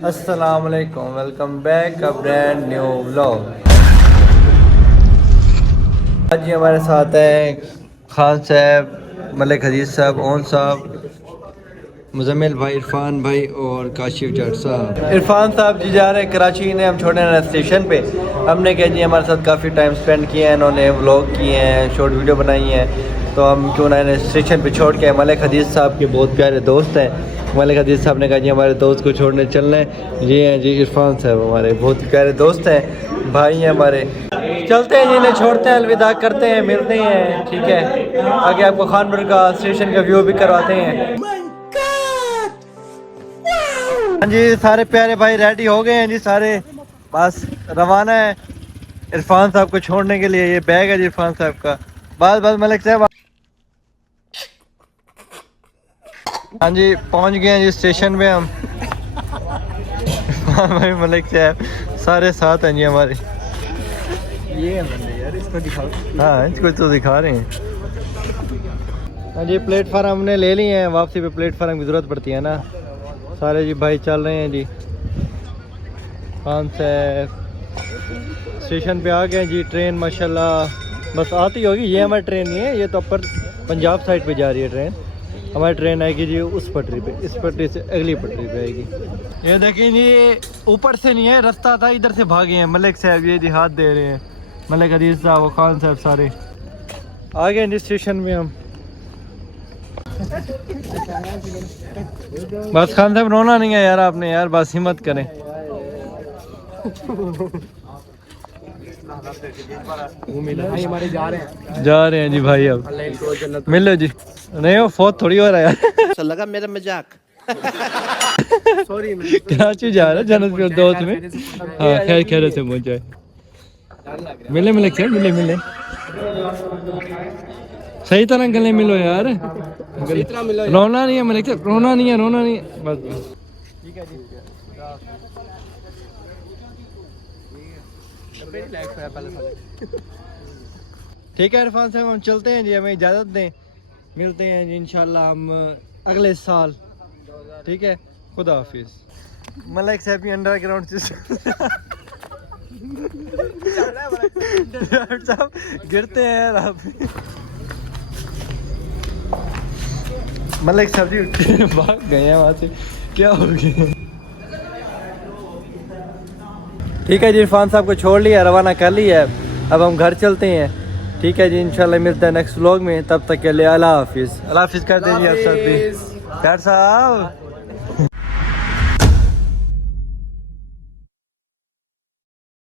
अस्सलाम वालेकुम, welcome back a brand new vlog. आज ये हमारे साथ हैं खान साहब, मलिक अजीज साहब, ओन साहब, मुजम्मिल भाई, इरफान भाई और काशिफ जट साहब। इरफान साहब जी जा रहे हैं कराची, ने हम छोड़ने रहे स्टेशन पे। हमने कहा जी हमारे साथ काफ़ी टाइम स्पेंड किया है, इन्होंने व्लॉग किए हैं, शॉर्ट वीडियो बनाई है, तो हम क्यों ना इन्हें स्टेशन पे छोड़ के। मलिक अजीज साहब के बहुत प्यारे दोस्त हैं। मलिक अजीज साहब ने कहा जी हमारे दोस्त को छोड़ने चलना है। ये हैं जी इरफान साहब, हमारे बहुत प्यारे दोस्त हैं, भाई हैं हमारे। चलते हैं जी, इन्हें छोड़ते हैं, अलविदा करते हैं, मिलते हैं, ठीक है। आगे आपको खानपुर का स्टेशन का व्यू भी करवाते हैं। हाँ जी, सारे प्यारे भाई रेडी हो गए हैं जी, सारे बस रवाना है इरफान साहब को छोड़ने के लिए। ये बैग है जी इरफान साहब का। बस बस मलिक साहब, हाँ जी पहुंच गए हैं जी स्टेशन पे हम। हाँ भाई मलिक साहब सारे साथ हैं जी हमारे। ये बंदे यार, इसको दिखाओ। हाँ इसको तो दिखा रहे हैं। हाँ जी प्लेटफार्म हमने ले लिए हैं, वापसी पे प्लेटफार्म की ज़रूरत पड़ती है ना। सारे जी भाई चल रहे हैं जी। खान साहब स्टेशन पे आ गए जी। ट्रेन माशाल्लाह बस आती होगी, ये हमारी ट्रेन नहीं है, ये तो अपर पंजाब साइड पे जा रही है ट्रेन। हमारी ट्रेन आएगी जी उस पटरी पे, इस पटरी से अगली पटरी पे आएगी। ये देखिए जी, ऊपर से नहीं है रास्ता था, इधर से भागे हैं मलिक साहब, ये जी हाथ दे रहे हैं। मलिक अजीज साहब और खान साहब सारे आ गए जी स्टेशन में हम। बस खान साहब रोना नहीं है यार आपने, यार बस हिम्मत करें। जा रहे हैं जी भाई, अब मिलो जी। नहीं वो फोत थोड़ी हो रहा है यार। लगा मेरा मजाक। सॉरी कराची जा रहा है जन्नत के दोस्त में। हाँ खैर खैर से पहुंच जाए। मिले मिले क्या, मिले मिले सही तरह गले मिलो यार। रोना नहीं है मलिक साहब, रोना नहीं है, रोना नहीं है बस बस। ठीक है जी, ठीक है इरफान साहब हम चलते हैं जी, हमें इजाज़त दें। मिलते हैं जी इंशाल्लाह हम अगले साल, ठीक है। खुदा हाफिज। मलिक साहब की अंडरग्राउंड साहब गिरते हैं यार आप। मलिक साहब जी भाग गए हैं वहाँ से, क्या हो गया। ठीक है जी, इरफान साहब को छोड़ लिया, रवाना कर लिया है, अब हम घर चलते हैं। ठीक है जी, इंशाल्लाह मिलते हैं नेक्स्ट व्लॉग में, तब तक के लिए अल्लाह हाफिज़। अल्लाह हाफिज़ कर दीजिए आप सब भी। यार साहब